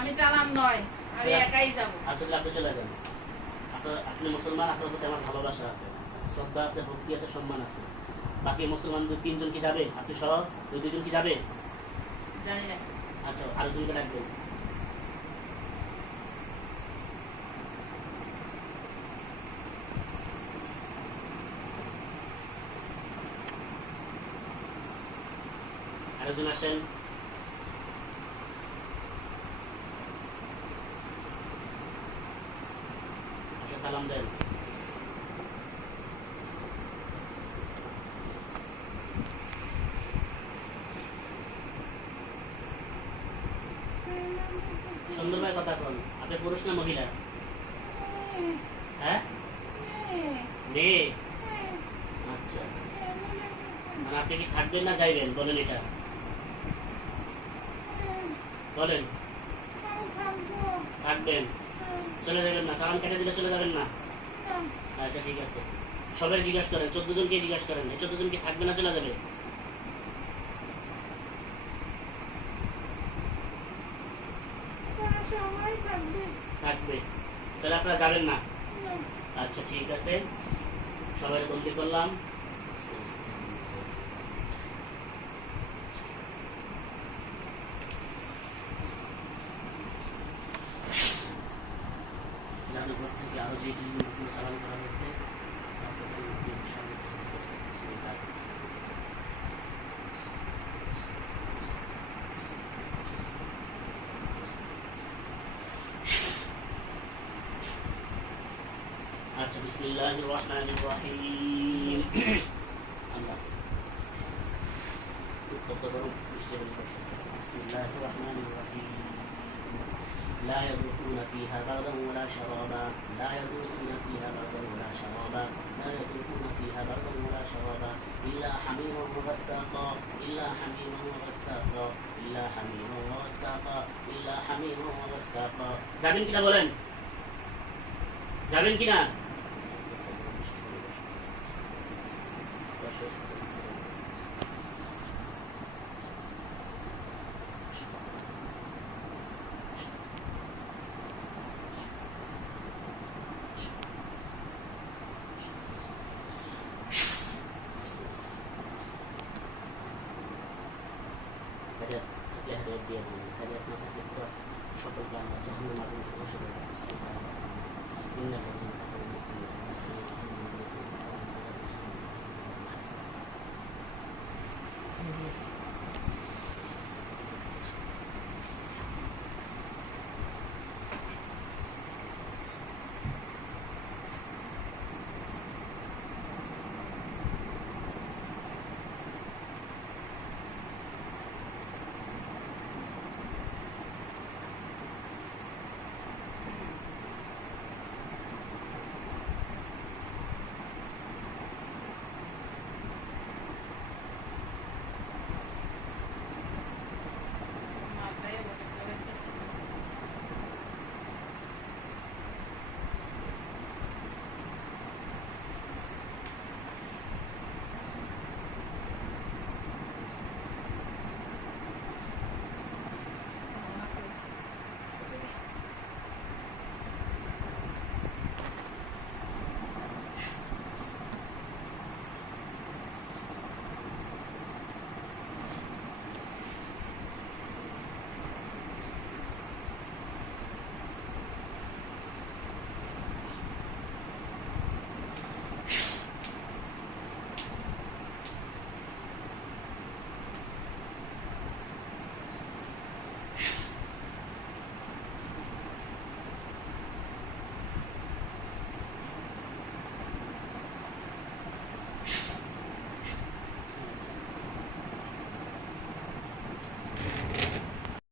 আমি চালাম নয় আমি হ্যাঁ। একাই যাব। আসলে আপনি চলে যান। আপনি মুসলমান আপনার প্রতি আমার ভালোবাসা আছে। শ্রদ্ধা আছে ভক্তি আছে সম্মান আছে। বাকি মুসলমান দুই তিনজন কি যাবে? আপনি সহ? ওই দুজন কি যাবে? জানি না। আচ্ছা আরেকজনকে ডাকবেন আরেকজন আসেন। সালাম দেন। সুন্দরভাবে কথা বল আপনি পুরুষ না মহিলা? হ্যাঁ? মেয়ে আচ্ছা। মানে আপনি কি থাকবেন না যাইবেন? বলেন এটা। বলেন। থাকবেন। চলে যাবেন না চালান কেটে দিলে চলে যাবেন না? আচ্ছা ঠিক আছে। সবাই জিজ্ঞাসা করেন চোদ্দ জনকে জিজ্ঞাসা করেন এই চোদ্দ জন কি থাকবে না চলে যাবে? থাকবে। তাহলে আপনারা যাবেন না? আচ্ছা ঠিক আছে। সবাই বন্দি করলাম। জাদুঘর থেকে আরো যে জিনিসগুলো চালান করা হয়েছে আপনাদের উদ্যোগ সঙ্গে বিসমিল্লাহ। আচ্ছা বিসমিল্লাহ রহমান রহিম আল্লাহ উত্তপ্ত গরম বৃষ্টি হলে বর্ষণ বিসমিল্লাহ রহমান রহিম لا يذوقون فيها بردا ولا شرابا لا يذوقون فيها بردا ولا شرابا لا يذوقون فيها بردا ولا شرابا إلا حميما وغساقا إلا حميما وغساقا إلا حميما وغساقا إلا حميما وغساقا যাবেন কিনা বলেন যাবেন কিনা হেদায়ত থেকে হেদায়ত দিয়ে দেন হেদায়ত না থাকলে সকলকে আমরা জাহান্ন মাধ্যমে ঘোষণা